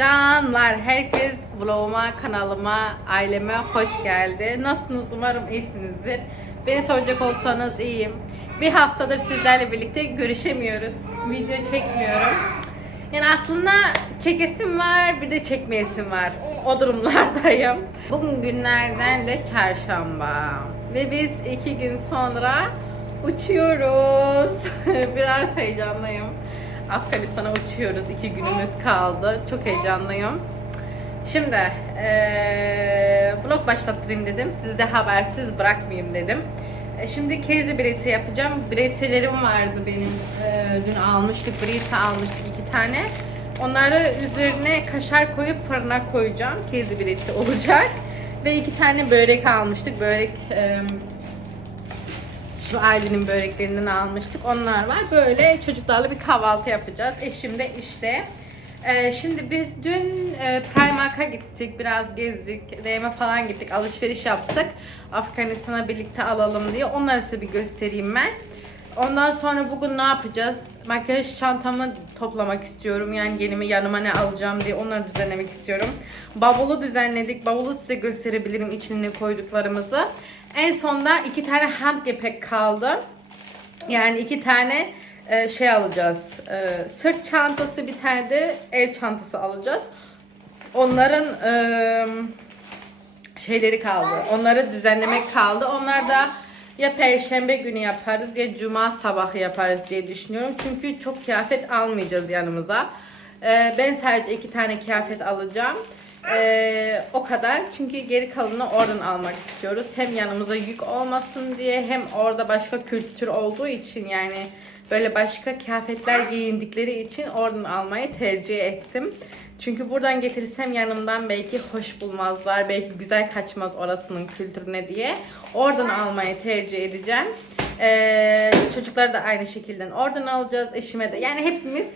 Canlar, herkes vloguma, kanalıma, aileme hoş geldi. Nasılsınız? Umarım iyisinizdir. Beni soracak olsanız iyiyim. Bir haftadır sizlerle birlikte görüşemiyoruz. Video çekmiyorum. Yani aslında çekesim var, bir de çekmeyesim var. O durumlardayım. Bugün günlerden de çarşamba. Ve biz iki gün sonra uçuyoruz. Biraz heyecanlıyım. Afganistan'a uçuyoruz. İki günümüz kaldı. Çok heyecanlıyım. Şimdi eee vlog başlattırayım dedim. Sizi de habersiz bırakmayayım dedim. E, Şimdi kezi bileti yapacağım. Biletlerim vardı benim. Eee, dün almıştık. Bileti almıştık iki tane. Onları üzerine kaşar koyup fırına koyacağım. Kezi bileti olacak. Ve iki tane börek almıştık. Börek eee şu ailenin böreklerinden almıştık. Onlar var. Böyle çocuklarla bir kahvaltı yapacağız. Eşim de işte. Ee, şimdi biz dün e, Primark'a gittik. Biraz gezdik. DM falan gittik. Alışveriş yaptık. Afganistan'a birlikte alalım diye. Onları size bir göstereyim ben. Ondan sonra bugün ne yapacağız? Makyaj çantamı toplamak istiyorum. Yani yenime yanıma ne alacağım diye onları düzenlemek istiyorum. Bavulu düzenledik. Bavulu size gösterebilirim içine ne koyduklarımızı. En sonda iki tane handgepäck kaldı. Yani iki tane e, şey alacağız. E, sırt çantası bir tane de el çantası alacağız. Onların e, şeyleri kaldı. Onları düzenlemek kaldı. Onlar da ya perşembe günü yaparız ya cuma sabahı yaparız diye düşünüyorum. Çünkü çok kıyafet almayacağız yanımıza. E, ben sadece iki tane kıyafet alacağım. E, o kadar. Çünkü geri kalanını oradan almak istiyoruz. Hem yanımıza yük olmasın diye hem orada başka kültür olduğu için yani böyle başka kıyafetler giyindikleri için oradan almayı tercih ettim. Çünkü buradan getirirsem yanımdan belki hoş bulmazlar, belki güzel kaçmaz orasının kültürüne diye. Oradan almayı tercih edeceğim. Ee, çocukları da aynı şekilde oradan alacağız. Eşime de. Yani hepimiz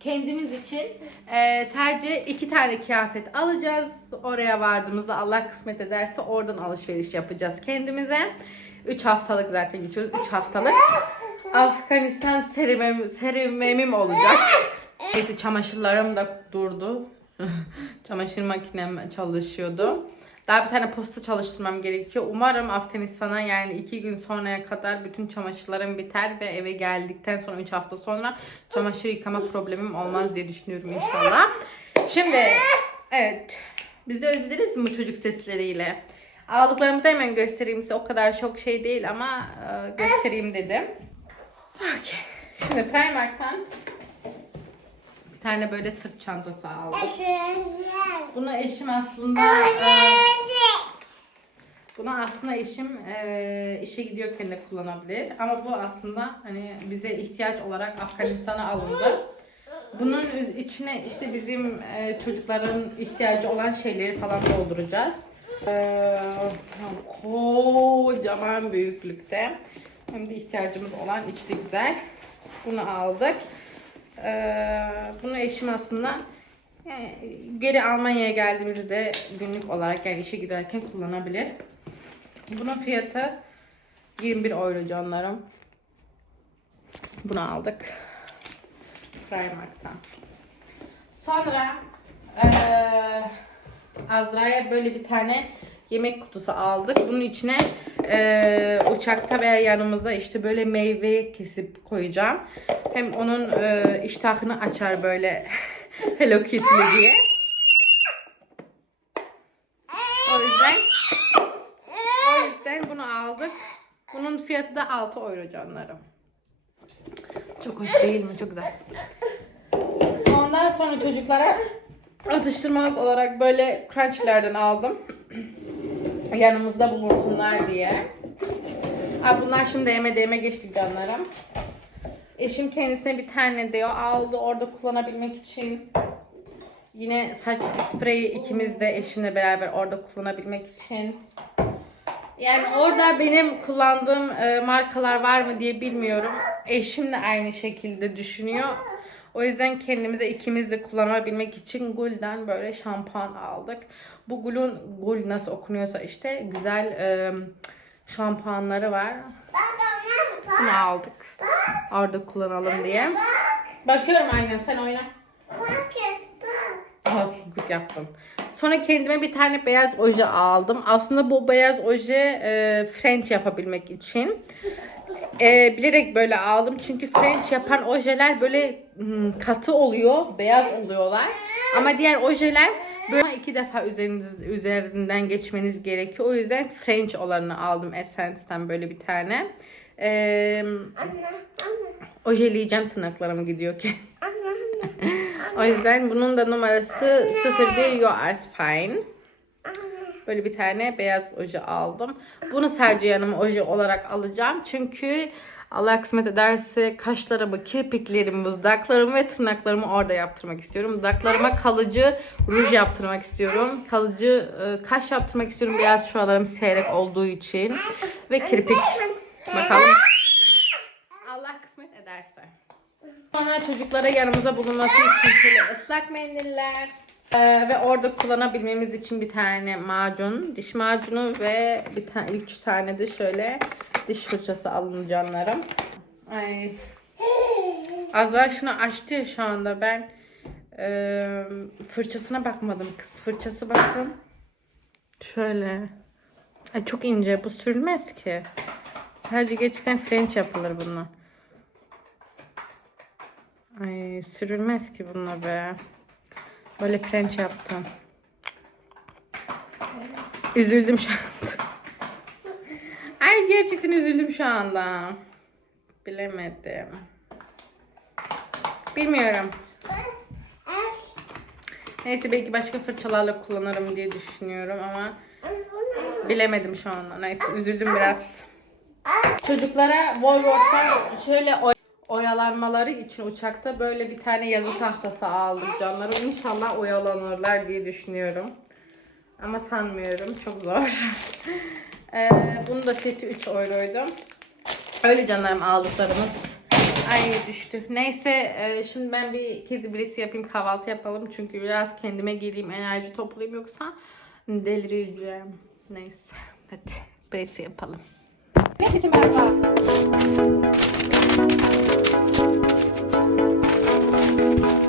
kendimiz için e, sadece iki tane kıyafet alacağız. Oraya vardığımızda Allah kısmet ederse oradan alışveriş yapacağız kendimize. 3 haftalık zaten geçiyoruz. 3 haftalık. Afganistan serüvenim, serüvenim olacak. Neyse çamaşırlarım da durdu. Çamaşır makinem çalışıyordu. Daha bir tane posta çalıştırmam gerekiyor. Umarım Afganistan'a yani iki gün sonraya kadar bütün çamaşırlarım biter ve eve geldikten sonra 3 hafta sonra çamaşır yıkama problemim olmaz diye düşünüyorum inşallah. Şimdi evet bizi özlediniz mi çocuk sesleriyle? Aldıklarımızı hemen göstereyim size. O kadar çok şey değil ama e, göstereyim dedim. Okay. Şimdi Primark'tan bir tane böyle sırt çantası aldım. Bunu eşim aslında e, bunu aslında eşim e, işe gidiyorken de kullanabilir. Ama bu aslında hani bize ihtiyaç olarak Afganistan'a alındı. Bunun içine işte bizim e, çocukların ihtiyacı olan şeyleri falan dolduracağız. E, kocaman büyüklükte. Hem de ihtiyacımız olan de güzel. Bunu aldık. E, bunu eşim aslında yani geri Almanya'ya geldiğimizde günlük olarak yani işe giderken kullanabilir. Bunun fiyatı 21 euro canlarım. Bunu aldık. Primark'tan. Sonra eee Azra'ya böyle bir tane yemek kutusu aldık. Bunun içine eee, uçakta veya yanımızda işte böyle meyve kesip koyacağım. Hem onun eee, iştahını açar böyle Hello Kitty diye. O yüzden o yüzden bunu aldık. Bunun fiyatı da 6 euro canlarım. Çok hoş değil mi? Çok güzel. Ondan sonra çocuklara atıştırmalık olarak böyle crunchlerden aldım. Yanımızda bulunsunlar diye. Aa, bunlar şimdi yeme değme geçti canlarım. Eşim kendisine bir tane diyor aldı orada kullanabilmek için. Yine saç spreyi ikimiz de eşimle beraber orada kullanabilmek için. Yani orada benim kullandığım e, markalar var mı diye bilmiyorum. Eşim de aynı şekilde düşünüyor. O yüzden kendimize ikimiz de kullanabilmek için Gul'den böyle şampuan aldık. Bu Gul'un Gul nasıl okunuyorsa işte güzel e, şampuanları var. Bunu aldık. Orada kullanalım diye. Bakıyorum annem sen oyna. good yaptım. Sonra kendime bir tane beyaz oje aldım. Aslında bu beyaz oje e, French yapabilmek için. E, bilerek böyle aldım. Çünkü French yapan ojeler böyle hmm, katı oluyor. Beyaz oluyorlar. Ama diğer ojeler böyle iki defa üzeriniz, üzerinden geçmeniz gerekiyor. O yüzden French olanı aldım Essence'den böyle bir tane. E, ojeleyeceğim tırnaklarımı gidiyor ki. o yüzden bunun da numarası 01 You Are Fine. Böyle bir tane beyaz oje aldım. Bunu sadece yanıma oje olarak alacağım. Çünkü Allah kısmet ederse kaşlarımı, kirpiklerimi, dudaklarımı ve tırnaklarımı orada yaptırmak istiyorum. Dudaklarıma kalıcı ruj yaptırmak istiyorum. Kalıcı e, kaş yaptırmak istiyorum. Biraz şuralarım seyrek olduğu için. Ve kirpik. Bakalım. Allah kısmet ederse. Sonra çocuklara yanımıza bulunması için şöyle ıslak mendiller ee, ve orada kullanabilmemiz için bir tane macun, diş macunu ve bir tane üç tane de şöyle diş fırçası alın canlarım. Ay. Azra şunu açtı ya şu anda ben e, fırçasına bakmadım kız. Fırçası bakın. Şöyle. Ay çok ince bu sürülmez ki. Sadece gerçekten French yapılır bununla. Ay sürülmez ki bununla be. Böyle French yaptım. Üzüldüm şu anda. Ay gerçekten üzüldüm şu anda. Bilemedim. Bilmiyorum. Neyse belki başka fırçalarla kullanırım diye düşünüyorum ama bilemedim şu anda. Neyse üzüldüm biraz. Çocuklara Volvort'tan şöyle oy- oyalanmaları için uçakta böyle bir tane yazı tahtası aldık canlarım. İnşallah oyalanırlar diye düşünüyorum. Ama sanmıyorum. Çok zor. ee, bunun da fiyatı 3 euroydu. Öyle canlarım aldıklarımız. Ay düştü. Neyse e, şimdi ben bir kezi bileti yapayım kahvaltı yapalım. Çünkü biraz kendime geleyim enerji toplayayım yoksa delireceğim. Neyse hadi bileti yapalım. Merhaba? Música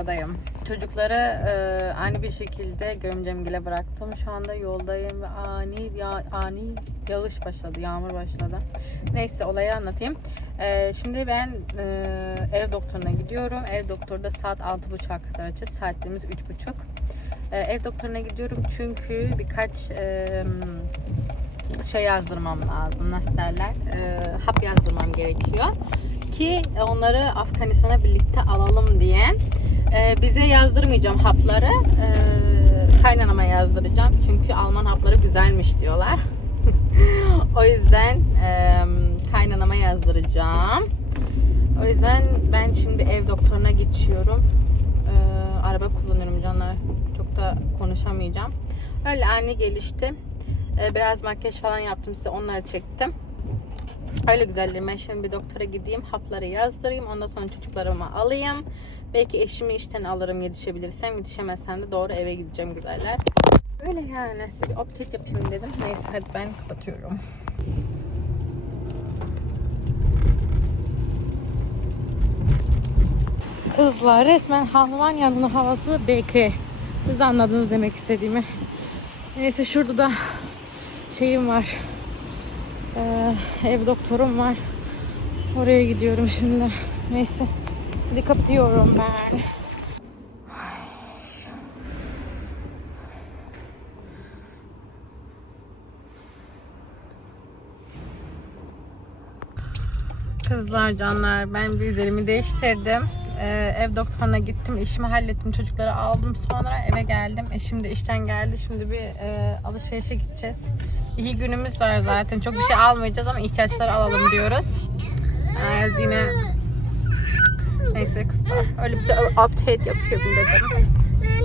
arabadayım. Çocukları e, ani bir şekilde görümcemgile bıraktım. Şu anda yoldayım ve ani ya, ani yağış başladı, yağmur başladı. Neyse olayı anlatayım. E, şimdi ben e, ev doktoruna gidiyorum. Ev doktorda saat 6.30'a kadar açık. Saatlerimiz 3.30. E, ev doktoruna gidiyorum çünkü birkaç e, şey yazdırmam lazım. Nasıl derler? E, hap yazdırmam gerekiyor ki onları Afganistan'a birlikte alalım diye. Ee, bize yazdırmayacağım hapları. Ee, kaynanama yazdıracağım. Çünkü Alman hapları güzelmiş diyorlar. o yüzden e, kaynanama yazdıracağım. O yüzden ben şimdi ev doktoruna geçiyorum. Ee, araba kullanıyorum canlar. Çok da konuşamayacağım. Öyle ani gelişti. Ee, biraz makyaj falan yaptım size onları çektim. Öyle güzellerim. Ben şimdi bir doktora gideyim, hapları yazdırayım. Ondan sonra çocuklarımı alayım. Belki eşimi işten alırım yetişebilirsem. Yetişemezsem de doğru eve gideceğim güzeller. Öyle yani. Size bir update yapayım dedim. Neyse hadi ben kapatıyorum. Kızlar resmen Almanya'nın havası bekre. Siz anladınız demek istediğimi. Neyse şurada da şeyim var. Ee, ev doktorum var. Oraya gidiyorum şimdi. Neyse. Hadi kapatıyorum ben. Kızlar canlar ben bir üzerimi değiştirdim. Ee, ev doktoruna gittim. işimi hallettim. Çocukları aldım. Sonra eve geldim. Eşim de işten geldi. Şimdi bir e, alışverişe gideceğiz. İyi günümüz var zaten. Çok bir şey almayacağız ama ihtiyaçları alalım diyoruz. Ee, yine neyse kızlar. Öyle bir şey update yapıyordum dedim. Ve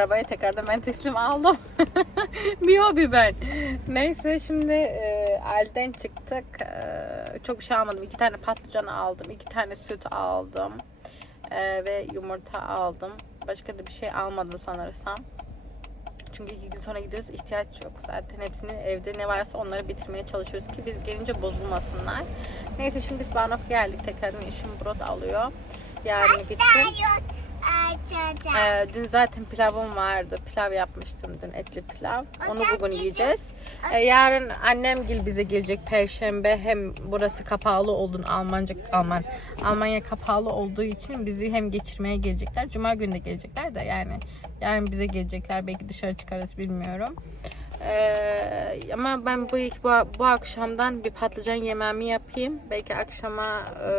arabayı tekrardan ben teslim aldım. bir hobi ben. Neyse şimdi e, Alden çıktık. E, çok bir şey almadım. İki tane patlıcan aldım. iki tane süt aldım. E, ve yumurta aldım. Başka da bir şey almadım sanırsam. Çünkü iki gün sonra gidiyoruz. ihtiyaç yok zaten. Hepsini evde ne varsa onları bitirmeye çalışıyoruz ki biz gelince bozulmasınlar. Neyse şimdi biz Barnok geldik. Tekrardan işim brot alıyor. Yarın için. Ee, dün zaten pilavım vardı. Pilav yapmıştım dün etli pilav. Onu bugün yiyeceğiz. Ee, yarın annem gel bize gelecek perşembe. Hem burası kapalı olduğunu Almanca Alman Almanya kapalı olduğu için bizi hem geçirmeye gelecekler. Cuma günü de gelecekler de yani yarın bize gelecekler. Belki dışarı çıkarız bilmiyorum. Ee, ama ben bu, bu bu akşamdan bir patlıcan yemeğimi yapayım. Belki akşama e,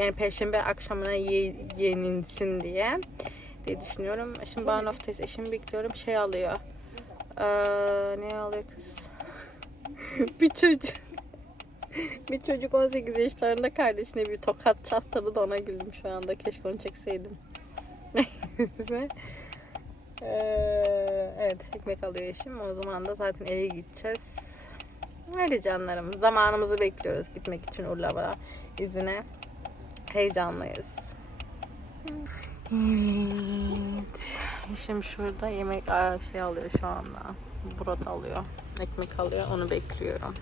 yani perşembe akşamına ye, yenilsin diye diye düşünüyorum. Şimdi bana of test eşimi bekliyorum. Şey alıyor. Ee, ne alıyor kız? bir çocuk. bir çocuk 18 yaşlarında kardeşine bir tokat çattırdı da ona güldüm şu anda. Keşke onu çekseydim. Neyse. Ee, evet ekmek alıyor eşim. O zaman da zaten eve gideceğiz. Öyle canlarım. Zamanımızı bekliyoruz gitmek için Urla'ya izine. Heyecanlıyız. Evet. Eşim şurada yemek şey alıyor şu anda. Burat alıyor. Ekmek alıyor. Onu bekliyorum.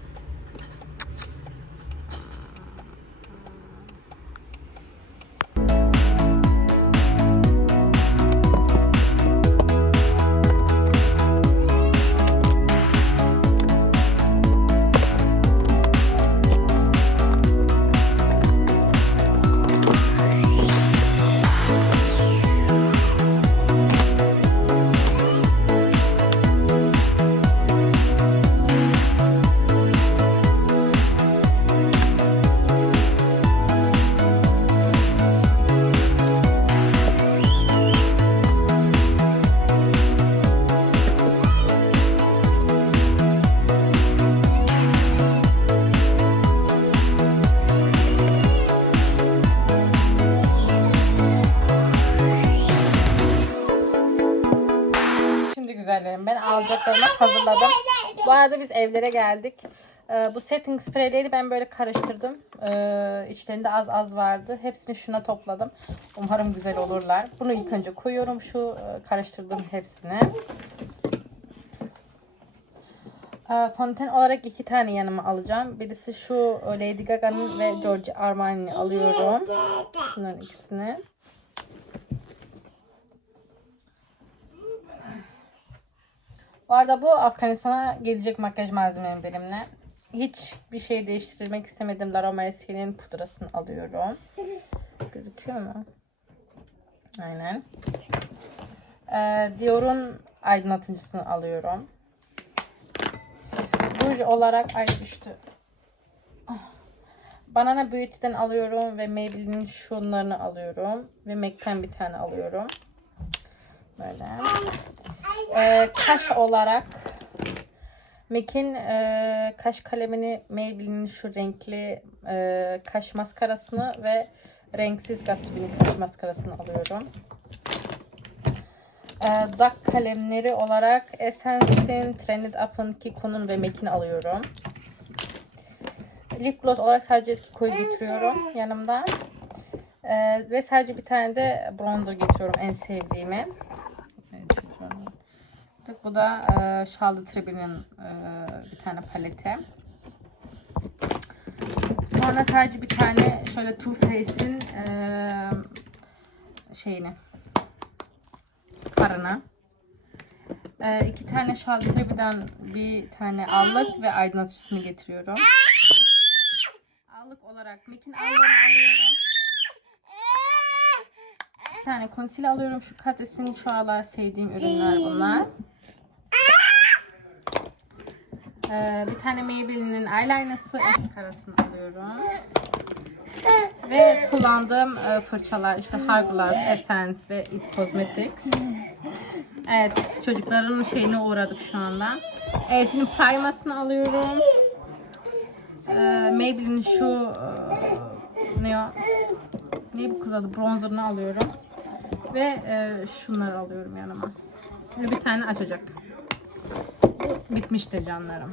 Bu arada biz evlere geldik. Ee, bu setting spreyleri ben böyle karıştırdım. Ee, içlerinde az az vardı. Hepsini şuna topladım. Umarım güzel olurlar. Bunu ilk önce koyuyorum şu e, karıştırdığım hepsini. Ee, Fonten olarak iki tane yanıma alacağım. Birisi şu e, Lady Gaga'nın ve Giorgio Armani'ni alıyorum. Şunların ikisini. Bu arada bu Afganistan'a gelecek makyaj malzemelerim benimle. Hiç bir şey değiştirmek istemedim. La Mercier'in pudrasını alıyorum. Gözüküyor mu? Aynen. Ee, Dior'un aydınlatıcısını alıyorum. Ruj olarak ay düştü. Ah. Banana Beauty'den alıyorum ve Maybelline'in şunlarını alıyorum. Ve MAC'ten bir tane alıyorum. Böyle. Ee, kaş olarak MAC'in e, kaş kalemini Maybelline'in şu renkli e, kaş maskarasını ve renksiz Gatsby'nin kaş maskarasını alıyorum. Ee, dudak kalemleri olarak Essence'in Trended Up'ın Kiko'nun ve MAC'ini alıyorum. Lip gloss olarak sadece Kiko'yu getiriyorum yanımda. Ee, ve sadece bir tane de bronzer getiriyorum en sevdiğimi. Evet, şöyle. Bu da e, Charlotte Tilbury'nin e, bir tane paleti. Sonra sadece bir tane şöyle Too Faced'in e, şeyini farını. E, iki tane Charlotte Tilbury'den bir tane allık ve aydınlatıcısını getiriyorum. Allık olarak MAC'in allığını alıyorum. Bir tane concealer alıyorum. Şu Catrice'in şu aralar sevdiğim ürünler bunlar. Ee, bir tane Maybelline'in eyeliner'sı maskarasını alıyorum. Ve kullandığım e, fırçalar işte Hourglass, Essence ve It Cosmetics. Evet çocukların şeyine uğradık şu anda. Şimdi primasını alıyorum. Ee, Maybelline'in şu e, ne o? Ne bu kız adı? Bronzer'ını alıyorum. Ve e, şunları alıyorum yanıma. Bir tane açacak. Bitmiştir canlarım.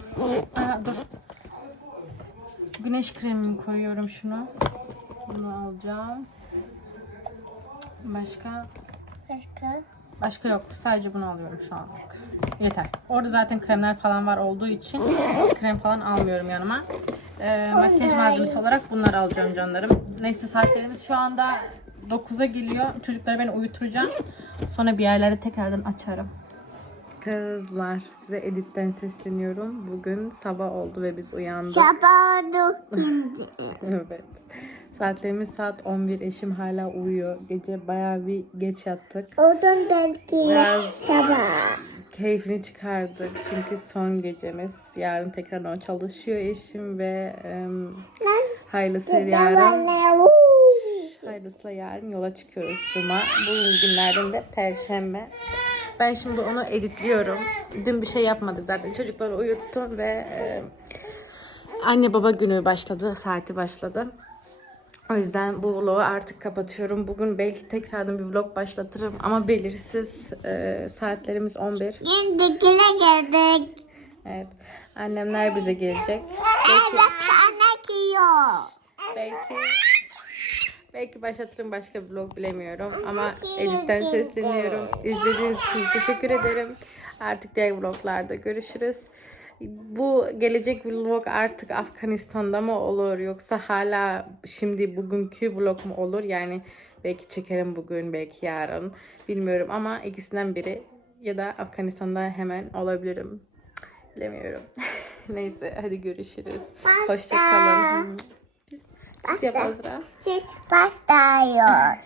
Aa, dur. Güneş kremimi koyuyorum şunu. Bunu alacağım. Başka? Başka? Başka yok. Sadece bunu alıyorum şu anlık. Yeter. Orada zaten kremler falan var olduğu için krem falan almıyorum yanıma. Ee, makyaj malzemesi olarak bunları alacağım canlarım. Neyse saatlerimiz şu anda 9'a geliyor. Çocukları ben uyuturacağım. Sonra bir yerlerde tekrardan açarım. Kızlar size editten sesleniyorum. Bugün sabah oldu ve biz uyandık. Sabahı şimdi. evet. Saatlerimiz saat 11. Eşim hala uyuyor. Gece bayağı bir geç yattık. Oradan belki Biraz sabah. keyfini çıkardık. Çünkü son gecemiz. Yarın tekrardan çalışıyor eşim ve em, hayırlısıyla yarın hayırlısıyla yarın yola çıkıyoruz Cuma. Bugün günlerden de Perşembe. Ben şimdi onu editliyorum. Dün bir şey yapmadık zaten. Çocukları uyuttum ve e, anne baba günü başladı. Saati başladı. O yüzden bu vlogu artık kapatıyorum. Bugün belki tekrardan bir vlog başlatırım ama belirsiz. E, saatlerimiz 11. Yendikine geldik. Evet. Annemler bize gelecek. Evet ana kiyo. Belki belki başlatırım başka bir vlog bilemiyorum ama editten sesleniyorum. İzlediğiniz için teşekkür ederim. Artık diğer vloglarda görüşürüz. Bu gelecek vlog artık Afganistan'da mı olur yoksa hala şimdi bugünkü vlog mu olur? Yani belki çekerim bugün belki yarın bilmiyorum ama ikisinden biri ya da Afganistan'da hemen olabilirim. Bilemiyorum. Neyse hadi görüşürüz. Hoşçakalın. Azra. Siz başlıyoruz.